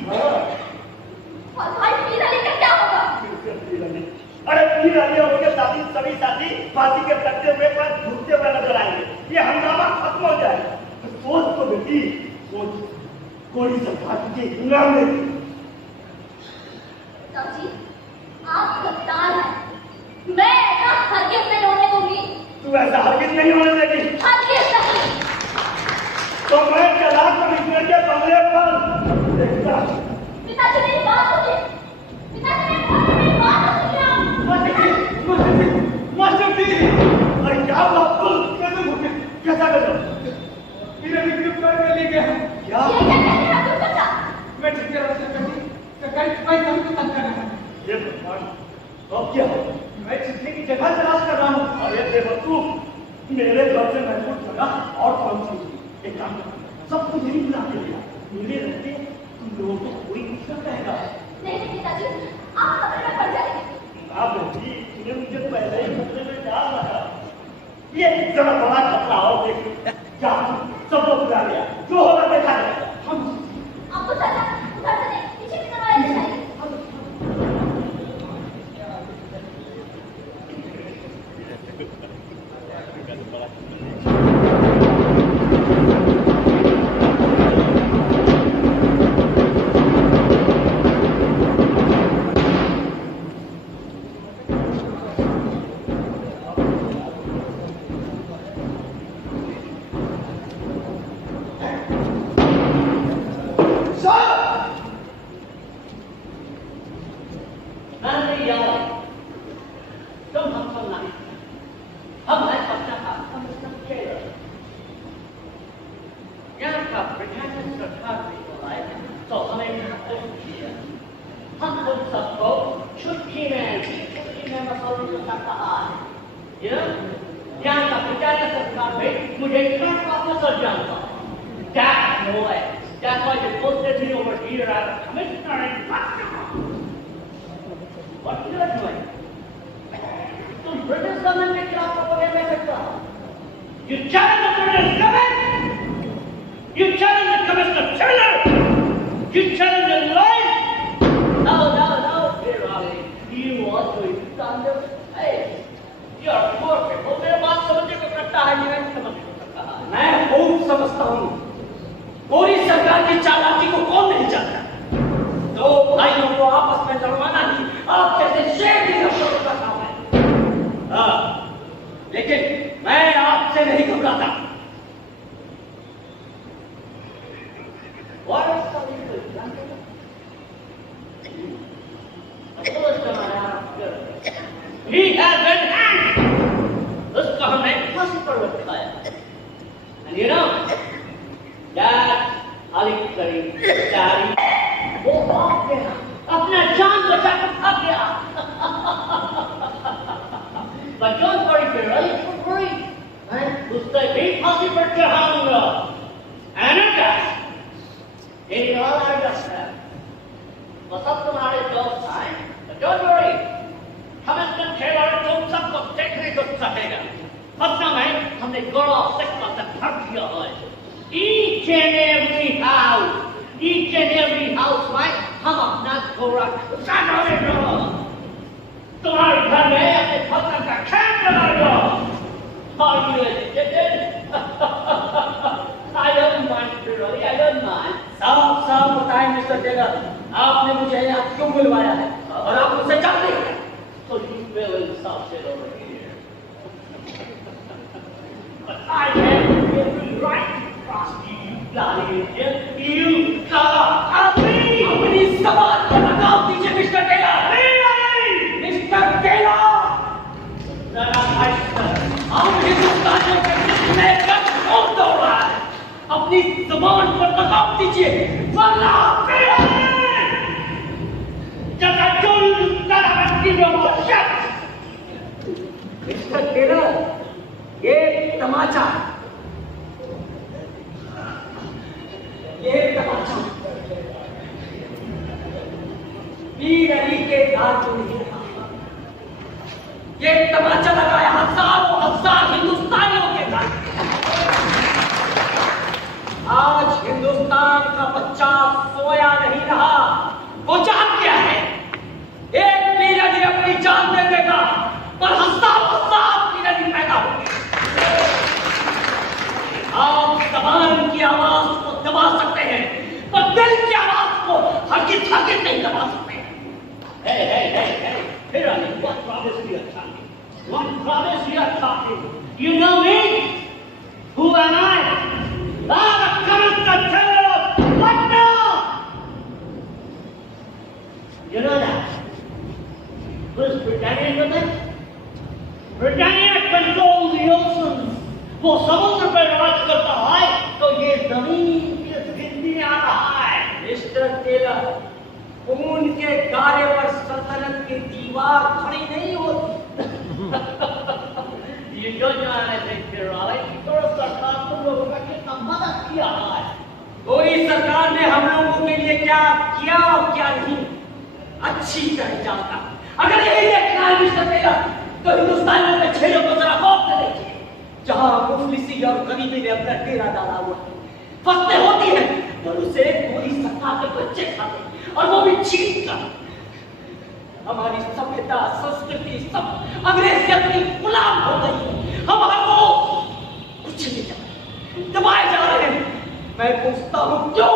और भाई पीर अली का क्या होगा? अरे पीर अली और उनके साथी सभी साथी फांसी के तख्ते हुए पर झूठते हुए नजर आएंगे। ये हंगामा खत्म हो जाएगा। सोच तो बेटी, सोच, कोई सरकार तुझे इनाम देगी। जी, आप गद्दार हैं। मैं ऐसा हरगिज नहीं होने दूंगी। तू ऐसा हरगिज नहीं होने देगी? हरगिज नहीं। तो मैं चला कमिश्नर के बंगले पर देखता। पिताजी मेरी बात सुनिए। पिताजी मेरी बात सुनिए आप। मास्टर जी, अरे क्या हुआ? कैसे भूखे? कैसा कर लो? पीर अली गिरफ्तार कर लिए गए हैं। क्या? ये क्या कहते हैं अब्दुल चाचा? मैं ठेकेदार से कहीं सरकारी सिपाही हम को तंग कर रहा हूँ। ये भगवान, अब क्या हो? मैं छिपने की जगह तलाश कर रहा हूँ। अरे बेवकूफ, मेरे घर से महफूज जगह और कौन सी? एक काम कर, सबको यही बुला के लिया। मेरे रहते तुम लोगों को कोई कुछ न कहेगा। नहीं पिताजी, आप खतरे में पड़ जाएंगे। ना बेटी, तूने मुझे पहले ही खतरे में डाल रखा। ये जरा बड़ा खतरा और देख क्या सब लोग बुला लिया। जो होगा देखा जाएगा। हम अब्दुल चाचा उधर से नहीं, पीछे की तरफ आइए चाहिए। न्याय सरकार को आए तो हमें हम तुम सबको छुट्टी में मसौदा कहा है। यहाँ का विचार सरकार में मुझे ट्रक वापस और जानता That's no way. That's why they posted me over here as a commissioner in Pakistan. What you are doing? तुम ब्रिटिश गवर्नमेंट के खिलाफ करोगे मैं करता हूँ। You challenge the British government. You challenge the Commissioner Taylor. You challenge the line. No, dear Ali. You want to stand up? Hey, you are poor people. मेरे बात समझने को करता है ये नहीं समझने को करता है। मैं खूब समझता हूँ पूरी सरकार की चालाकी को कौन नहीं जानता। दो भाइयों को आपस में लड़वाना ही आप जैसे शेर की नफरत का काम है। हाँ, लेकिन मैं आपसे नहीं घबराता। What is the reason? He has been hanged. उसको हमने फांसी पर लटकाया। And you know, that Ali Karim बेचारी वो भाग गया, अपना जान बचाकर भाग गया। But don't worry, Birali, don't worry. मैं उससे भी फांसी पर चढ़ाऊंगा। And it does. It all I just have. वो सब तुम्हारे दोस्त हैं, but don't worry. हम इसमें खेला तुम सबको देखने को सकेगा। पटना में हमने गोड़ा सेक्टर तक भर दिया है। Each and every house में हम अपना घोड़ा घुसाना लेगा। तुम्हारे घर में अपने फसल का खेत लगाएगा। Are you educated? I don't mind, really, I don't mind. साफ बताएं मिस्टर टेलर, आपने मुझे यहाँ क्यों बुलवाया है और आप मुझसे चाहते हैं? So you will insult it over here. But I have every right to prosecute you, अपनी जबान पर लगाम दीजिए मिस्टर टेलर। मिस्टर टेलर, हम हिंदुस्तानियों के कितने कद कौन दौड़ रहा है? अपनी जबान पर लगाम दीजिए वरना Just I told you to shut up and keep your mouth shut. Mister Taylor, ये तमाचा पीर अली के दार को नहीं था। ये तमाचा लगाया हजार हिंदुस्तानियों के दार। आज हिंदुस्तान का बच्चा सोया नहीं रहा, वो जाग गया है। एक पीर अली अपनी जान दे देगा पर हजारों पीर अली पैदा होंगे। आप जबान की आवाज को दबा सकते हैं पर दिल की आवाज को हरगिज़ नहीं दबा सकते। Hey, Pirani, what promise we are talking? What promise we are talking? You know me? Who am I? I'm a Commissioner Taylor of Patna! You know that? Who's Britannia with it? Britannia controls the oceans. वो समुद्र पर राज करता है तो ये जमीन की जिंदगी आ रहा है। मिस्टर टेलर, खून के गारे पर सल्तनत की दीवार खड़ी नहीं होती। You don't know anything, Pirali. तो सरकार तुम लोगों का कितना मदद किया है। कोई सरकार ने हम लोगों के लिए क्या किया और क्या नहीं अच्छी तरह जानता। अगर यही देखना है मिस्टर टेलर तो हिंदुस्तान में छेड़ों को जरा गौर से देखिए। जहां मुफलिसी और गरीबी ने अपना डेरा डाला हुआ है, फसलें होती हैं पर उसे कोई सरकार के बच्चे खाते और वो भी छीन कर। हमारी सभ्यता संस्कृति सब अंग्रेजियत की गुलाम हो गई। हमारा को कुछ नहीं जाए, दबाए जा रहे हैं। मैं पूछता हूँ क्यों?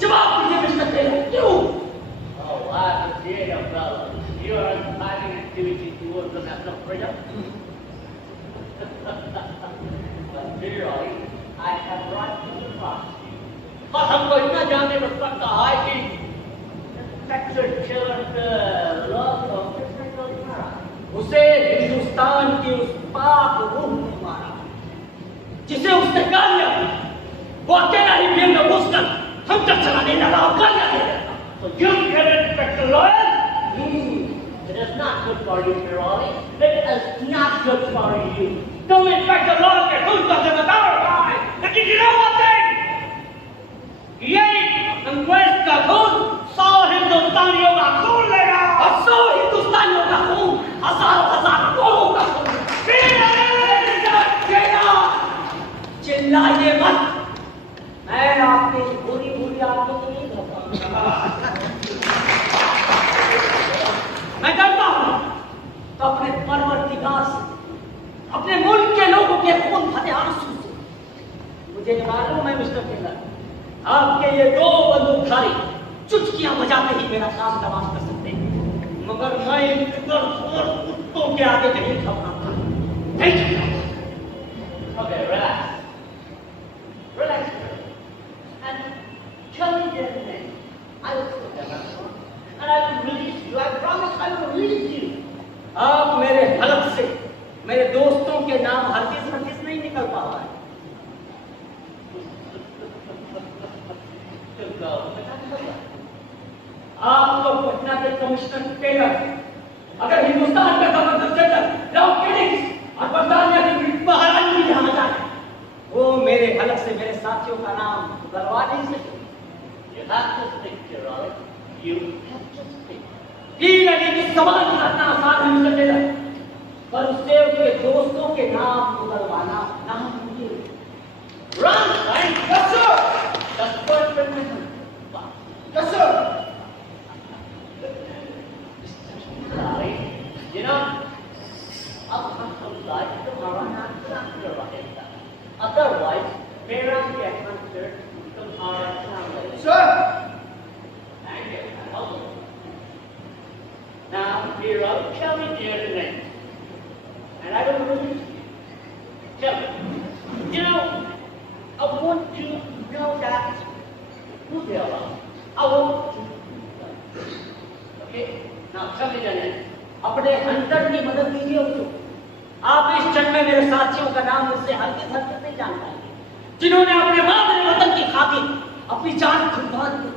जवाब दीजिए मिस्टर टेलर, क्यों? Oh, I can see your brother. You are planning activity towards the national freedom. But Pirali, I have right to the prosecution. और हमको इतना जानने में सकता है कि Inspector Taylor उसे हिंदुस्तान की उस पाक रूह ने मारा जिसे उसने गालियां दी। वो अकेला ही जेल में घुस You get Inspector Loyal? It is not good for you, Pirali. It is not good for you. तुम इंस्पेक्टर लॉ के खुद का जिम्मेदार रहा है, लेकिन you know one thing? यही कांग्रेस का खून 100 हिंदुस्तानियों का खून लेगा, और 100 हिंदुस्तानियों का खून हजार लोगों का खून। चिल्लाइए मत, मैं आपकी बुरी बुरी आदतों को नहीं करता। मैं करता हूं तो अपने परवरदिगार से, अपने मुल्क के लोगों के खून भरे आंसू से। मुझे मालूम है मिस्टर टेलर, आपके ये 2 बंदूकधारी चुटकियां बजाते ही मेरा काम तमाम कर सकते हैं, मगर मैं इन टुकड़खोर कुत्तों के आगे नहीं घबराता, नहीं घबराता। Okay, relax. Relax, and tell me their name. I will put them up, and I will release you. I promise I will release you. आप मेरे हलफ से मेरे दोस्तों के नाम हरगिज़ नहीं निकल पा रहा है। आप तो पटना के कमिश्नर टेलर, अगर हिंदुस्तान का गवर्नर जनरल लॉर्ड केनिंग्स और बर्तानिया की महारानी भी यहाँ जाए, वो मेरे हलक से मेरे साथियों का नाम बदलवा नहीं सकते। You have to speak, Pirali. You have to speak. नहीं कि सवाल करना आसान है मिस्टर टेलर, पर उससे उसके दोस्तों के नाम बदलवाना नामुमकिन। Run, right? Yes, sir. Just one minute. Yes, sir. You know, अब हम समझाए तुम्हारा नाम क्या रहेगा, otherwise मेरा क्या आंसर तुम्हारा नाम रहेगा। Sir! Thank you. Now, Hero, tell me their name, and I will release you. Tell me. You know, I want to know that who they are. I want to know. Okay? Now, tell me their name. अपने Hunter की मदद कीजिए उसको। आप इस क्षण में मेरे साथियों का नाम मुझसे हल्के नहीं जान पाएंगे, जिन्होंने अपने मादर वतन की खातिर अपनी जान कुर्बान की।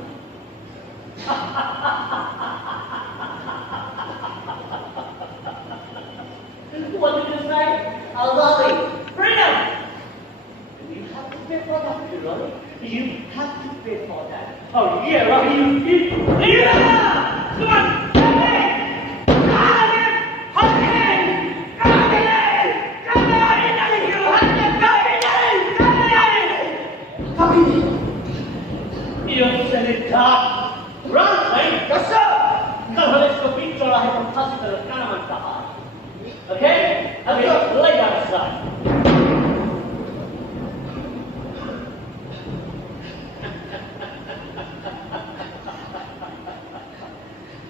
What did you say? Azadi, freedom. You have to pay for that, Pirali. You have to pay for that. Oh yeah, right. Yeah! Come on. Run, right? Yes, sir. कल हमें इसको बीच चौराहे पर फांसी पर लटकाना बनता है। Okay? Okay, lay down aside.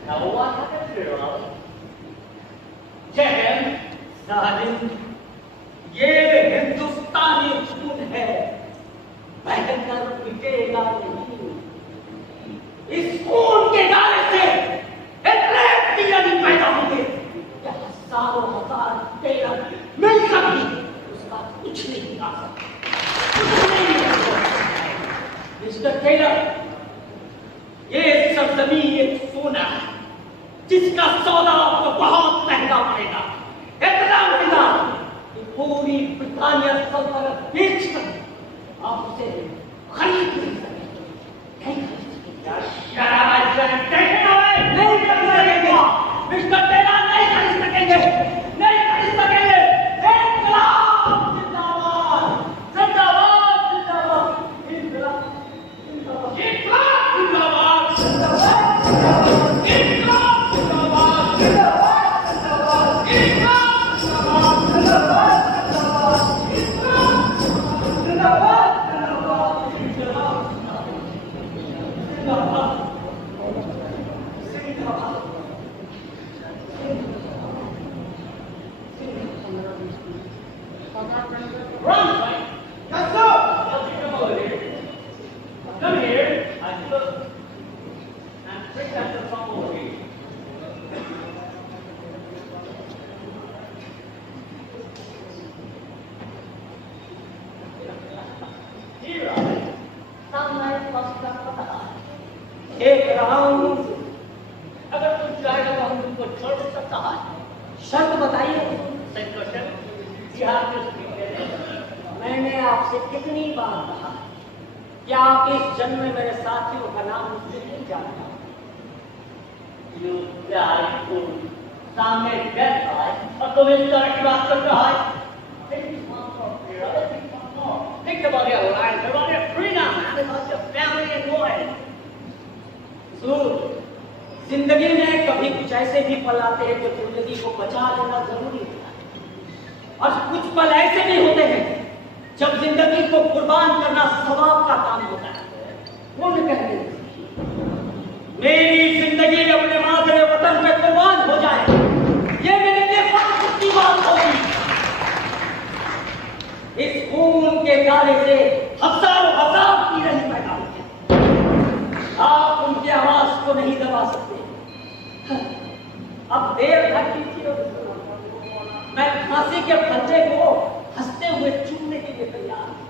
Now what happened here, Ollie? Jam, Salim, ये हिंदुस्तानी खून है, बहकर पिटेगा नहीं। इस खून के गाले से इतने टीरानी पैदा होंगे, क्या हजारों हजार टेलर मिलकर भी उसका कुछ नहीं कर सकते। मिस्टर टेलर, ये सरजमीन एक सोना है, जिसका सौदा आपको बहुत महंगा पड़ेगा। इतना महंगा कि पूरी ब्रिटानिया सल्तनत बेचकर आप उसे खरीद नहीं सकते। नहीं खरीद मिस्टर टेलर नहीं खरीद सकेंगे, नहीं खरीद सकेंगे। इनकलाब जिंदाबाद, जिंदाबाद, जिंदाबाद, इनकलाब, जिंदाबाद, इनकलाब, जिंदाबाद, जिंदाबाद, इनकलाब, जिंदाबाद, जिंदाबाद, जिंदाबाद, इनकलाब, जिंदाबाद, जिंदाबाद, जिंदाबाद, जिंदाबाद, Run, right? Yes, sir! Come over here. Come here. I look. And take that to come over here. Here, I am. Somewhere across the देख रहा हूं अगर तुम चाहे तो हम तुमको छोड़ सकता है। शर्त बताइए। मैंने आपसे कितनी बार कहा कि आप इस जन्म में मेरे साथियों का नाम मुझसे नहीं जानता। सामने डेथ आए और तुम इस तरह की बात कर रहा है। Think about your life, about your freedom, and about your family and wife. जिंदगी में कभी कुछ ऐसे भी पल आते हैं जो जिंदगी को बचा लेना जरूरी होता है, और कुछ पल ऐसे भी होते हैं जब जिंदगी को कुर्बान करना सवाब का काम होता है। वो कहते हैं मेरी जिंदगी अपने मादरे वतन पे कुर्बान हो जाए, ये मेरे लिए फख्र की बात होगी। इस खून के गारे से हजारों हजार की रही पैदा होती है। आप उनकी आवाज को नहीं दबा सकते। अब देर न कीजिए, मैं फांसी के फंदे को हंसते हुए चूमने के लिए तैयार हूं।